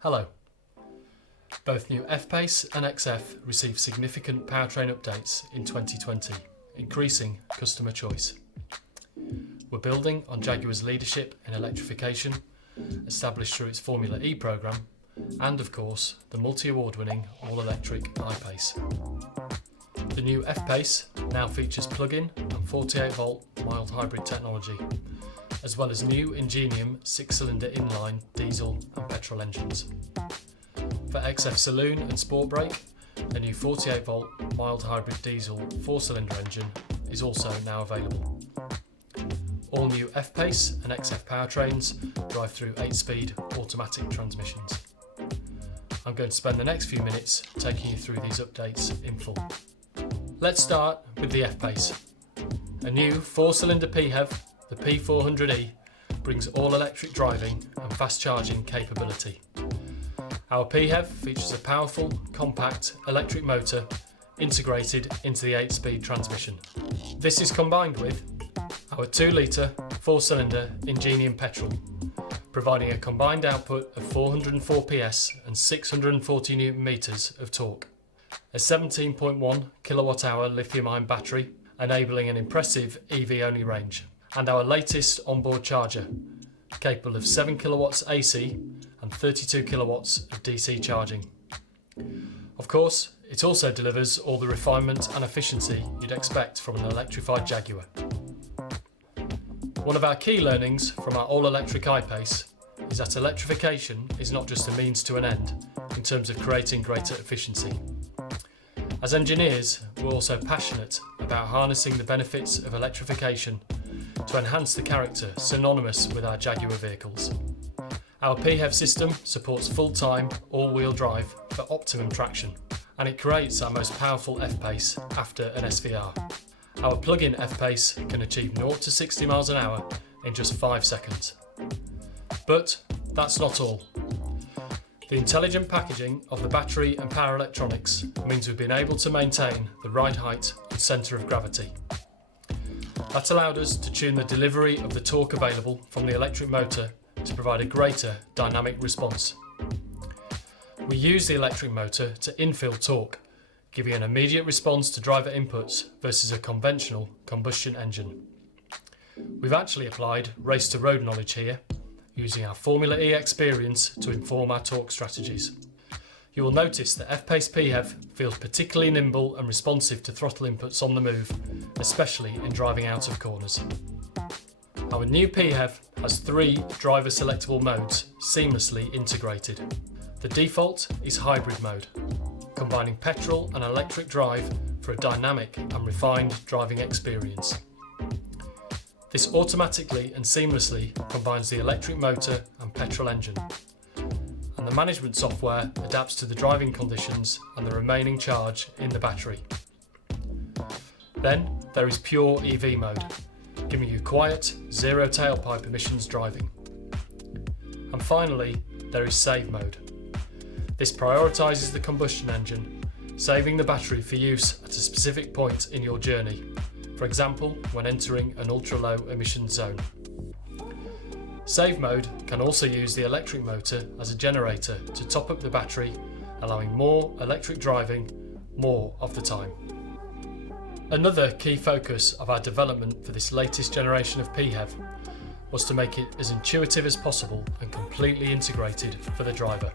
Hello. Both new F-Pace and XF received significant powertrain updates in 2020, increasing customer choice. We're building on Jaguar's leadership in electrification, established through its Formula E programme, and of course, the multi-award-winning all-electric I-Pace. The new F-Pace now features plug-in and 48-volt mild hybrid technology, as well as new Ingenium 6-cylinder inline diesel and petrol engines. For XF Saloon and Sport Brake, a new 48-volt mild hybrid diesel 4-cylinder engine is also now available. All new F-Pace and XF powertrains drive through 8-speed automatic transmissions. I'm going to spend the next few minutes taking you through these updates in full. Let's start with the F-Pace. A new 4-cylinder PHEV, the P400e, brings all-electric driving and fast charging capability. Our PHEV features a powerful, compact electric motor integrated into the 8-speed transmission. This is combined with our 2-litre 4-cylinder Ingenium Petrol, providing a combined output of 404 PS and 640 Nm of torque, a 17.1 kWh lithium-ion battery enabling an impressive EV-only range, and our latest onboard charger, capable of 7 kilowatts AC and 32 kilowatts of DC charging. Of course, it also delivers all the refinement and efficiency you'd expect from an electrified Jaguar. One of our key learnings from our all-electric I-Pace is that electrification is not just a means to an end in terms of creating greater efficiency. As engineers, we're also passionate about harnessing the benefits of electrification to enhance the character synonymous with our Jaguar vehicles. Our PHEV system supports full-time all-wheel drive for optimum traction, and it creates our most powerful F-Pace after an SVR. Our plug-in F-Pace can achieve 0 to 60 miles an hour in just 5 seconds. But that's not all. The intelligent packaging of the battery and power electronics means we've been able to maintain the right height and centre of gravity. That allowed us to tune the delivery of the torque available from the electric motor to provide a greater dynamic response. We use the electric motor to infill torque, giving an immediate response to driver inputs versus a conventional combustion engine. We've actually applied race-to-road knowledge here, using our Formula E experience to inform our torque strategies. You will notice that F-Pace PHEV feels particularly nimble and responsive to throttle inputs on the move, especially in driving out of corners. Our new PHEV has 3 driver selectable modes seamlessly integrated. The default is hybrid mode, combining petrol and electric drive for a dynamic and refined driving experience. This automatically and seamlessly combines the electric motor and petrol engine, and the management software adapts to the driving conditions and the remaining charge in the battery. Then there is pure EV mode, giving you quiet, zero tailpipe emissions driving. And finally, there is save mode. This prioritises the combustion engine, saving the battery for use at a specific point in your journey, for example when entering an ultra-low emission zone. Save mode can also use the electric motor as a generator to top up the battery, allowing more electric driving more of the time. Another key focus of our development for this latest generation of PHEV was to make it as intuitive as possible and completely integrated for the driver.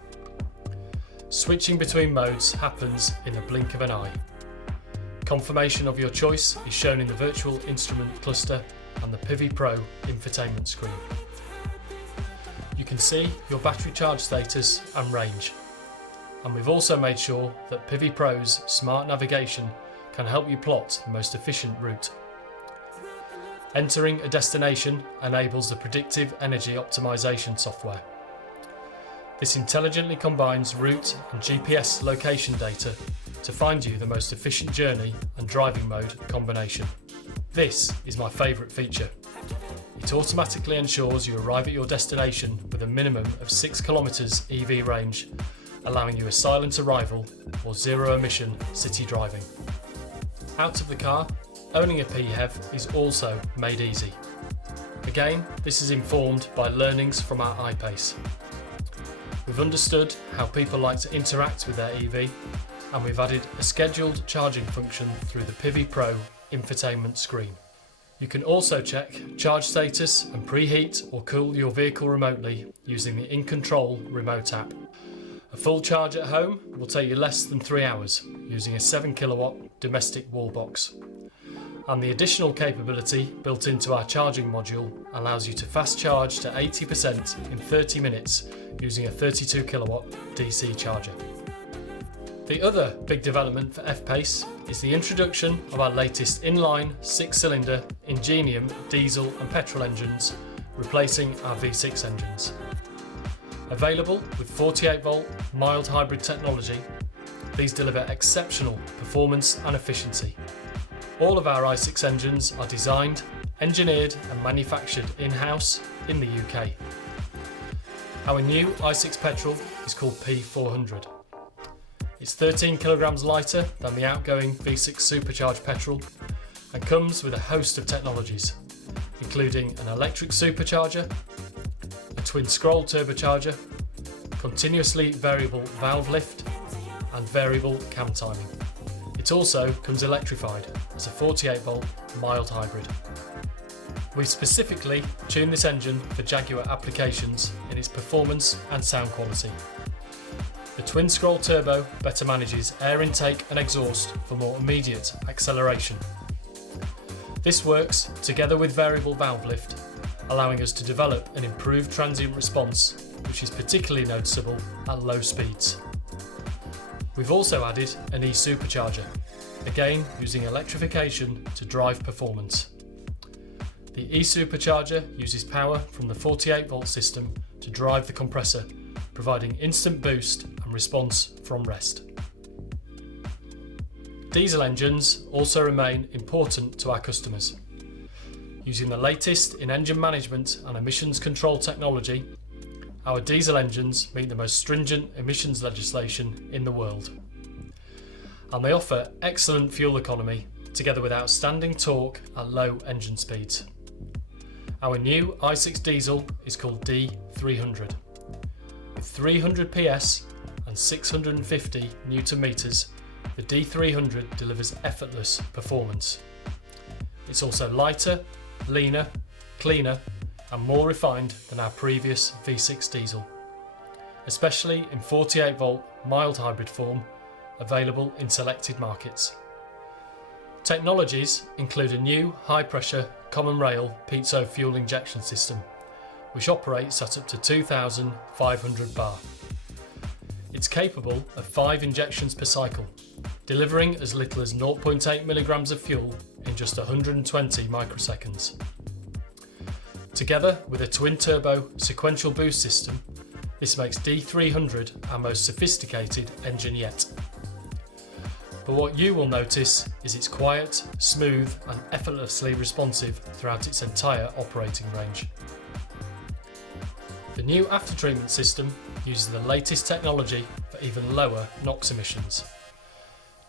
Switching between modes happens in the blink of an eye. Confirmation of your choice is shown in the virtual instrument cluster and the Pivi Pro infotainment screen. You can see your battery charge status and range, and we've also made sure that Pivi Pro's smart navigation can help you plot the most efficient route. Entering a destination enables the predictive energy optimization software. This intelligently combines route and GPS location data to find you the most efficient journey and driving mode combination. This is my favourite feature. It automatically ensures you arrive at your destination with a minimum of 6 kilometres EV range, allowing you a silent arrival or zero emission city driving. Out of the car, owning a PHEV is also made easy. Again, this is informed by learnings from our I-Pace. We've understood how people like to interact with their EV, and we've added a scheduled charging function through the Pivi Pro infotainment screen. You can also check charge status and preheat or cool your vehicle remotely using the In Control remote app. A full charge at home will take you less than 3 hours using a 7 kilowatt domestic wall box. And the additional capability built into our charging module allows you to fast charge to 80% in 30 minutes using a 32 kilowatt DC charger. The other big development for F-Pace is the introduction of our latest inline 6-cylinder Ingenium diesel and petrol engines, replacing our V6 engines. Available with 48 volt mild hybrid technology, these deliver exceptional performance and efficiency. All of our i6 engines are designed, engineered and manufactured in-house in the UK. Our new i6 petrol is called P400. It's 13 kilograms lighter than the outgoing V6 supercharged petrol and comes with a host of technologies, including an electric supercharger, a twin scroll turbocharger, continuously variable valve lift and variable cam timing. It also comes electrified as a 48 volt mild hybrid. We've specifically tuned this engine for Jaguar applications in its performance and sound quality. The twin scroll turbo better manages air intake and exhaust for more immediate acceleration. This works together with variable valve lift, allowing us to develop an improved transient response, which is particularly noticeable at low speeds. We've also added an e-supercharger, again using electrification to drive performance. The e-supercharger uses power from the 48 volt system to drive the compressor, providing instant boost and response from rest. Diesel engines also remain important to our customers. Using the latest in engine management and emissions control technology, our diesel engines meet the most stringent emissions legislation in the world. And they offer excellent fuel economy together with outstanding torque at low engine speeds. Our new i6 diesel is called D300. With 300 PS and 650 Newton meters, the D300 delivers effortless performance. It's also lighter, leaner, cleaner and more refined than our previous V6 diesel, especially in 48 volt mild hybrid form, available in selected markets. Technologies include a new high pressure common rail piezo fuel injection system, which operates at up to 2,500 bar. It's capable of 5 injections per cycle, delivering as little as 0.8 milligrams of fuel in just 120 microseconds. Together with a twin turbo sequential boost system, this makes D300 our most sophisticated engine yet. But what you will notice is it's quiet, smooth and effortlessly responsive throughout its entire operating range. The new aftertreatment system uses the latest technology for even lower NOx emissions.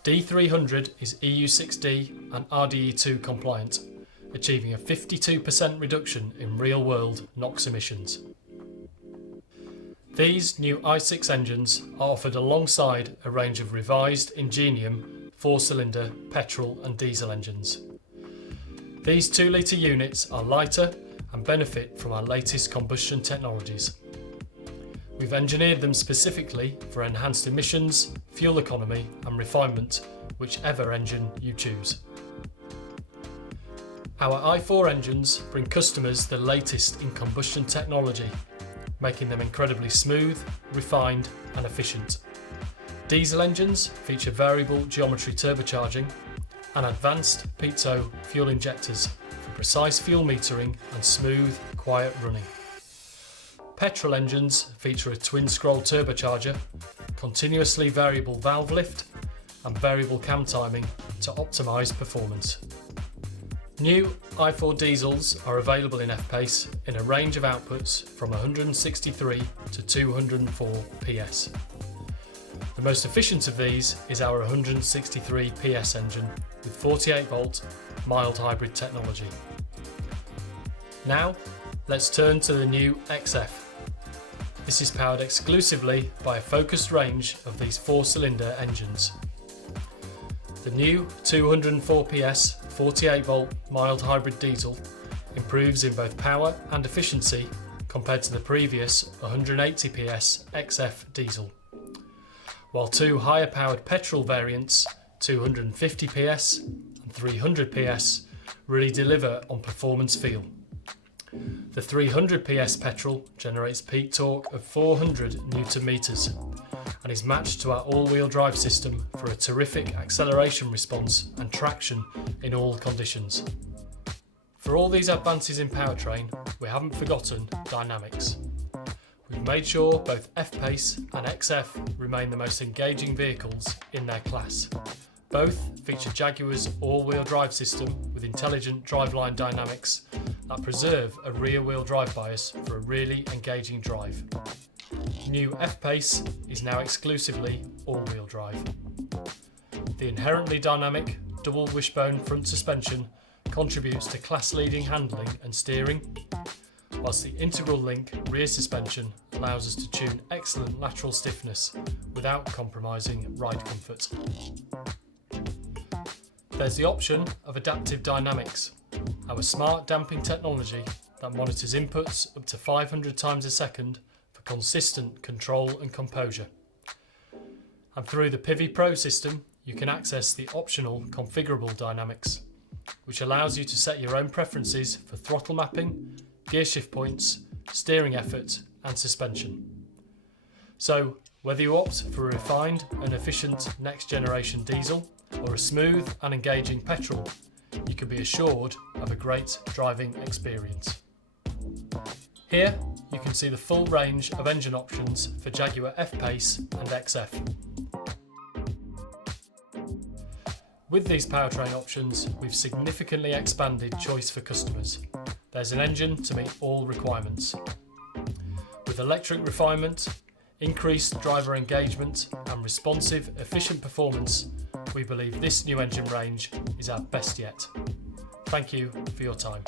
D300 is EU6D and RDE2 compliant, achieving a 52% reduction in real-world NOx emissions. These new i6 engines are offered alongside a range of revised Ingenium 4-cylinder petrol and diesel engines. These 2-litre units are lighter and benefit from our latest combustion technologies. We've engineered them specifically for enhanced emissions, fuel economy and refinement, whichever engine you choose. Our i4 engines bring customers the latest in combustion technology, making them incredibly smooth, refined and efficient. Diesel engines feature variable geometry turbocharging and advanced piezo fuel injectors for precise fuel metering and smooth, quiet running. Petrol engines feature a twin scroll turbocharger, continuously variable valve lift and variable cam timing to optimise performance. New i4 diesels are available in F-Pace in a range of outputs from 163 to 204 PS. The most efficient of these is our 163 PS engine with 48 volt mild hybrid technology. Now let's turn to the new XF. This is powered exclusively by a focused range of these 4-cylinder engines. The new 204 PS 48 volt mild hybrid diesel improves in both power and efficiency compared to the previous 180 PS XF diesel, while two higher powered petrol variants, 250 PS and 300 PS, really deliver on performance feel. The 300 PS petrol generates peak torque of 400 Newton meters and is matched to our all-wheel drive system for a terrific acceleration response and traction in all conditions. For all these advances in powertrain, we haven't forgotten dynamics. We've made sure both F-Pace and XF remain the most engaging vehicles in their class. Both feature Jaguar's all-wheel drive system with intelligent driveline dynamics that preserve a rear-wheel drive bias for a really engaging drive. New F-Pace is now exclusively all-wheel drive. The inherently dynamic double wishbone front suspension contributes to class-leading handling and steering, whilst the integral link rear suspension allows us to tune excellent lateral stiffness without compromising ride comfort. There's the option of adaptive dynamics, our smart damping technology that monitors inputs up to 500 times a second for consistent control and composure. And through the Pivi Pro system, you can access the optional configurable dynamics, which allows you to set your own preferences for throttle mapping, gear shift points, steering effort and suspension. So whether you opt for a refined and efficient next generation diesel or a smooth and engaging petrol, you can be assured of a great driving experience. Here you can see the full range of engine options for Jaguar F-Pace and XF. With these powertrain options, we've significantly expanded choice for customers. There's an engine to meet all requirements. With electric refinement, increased driver engagement and responsive, efficient performance, we believe this new engine range is our best yet. Thank you for your time.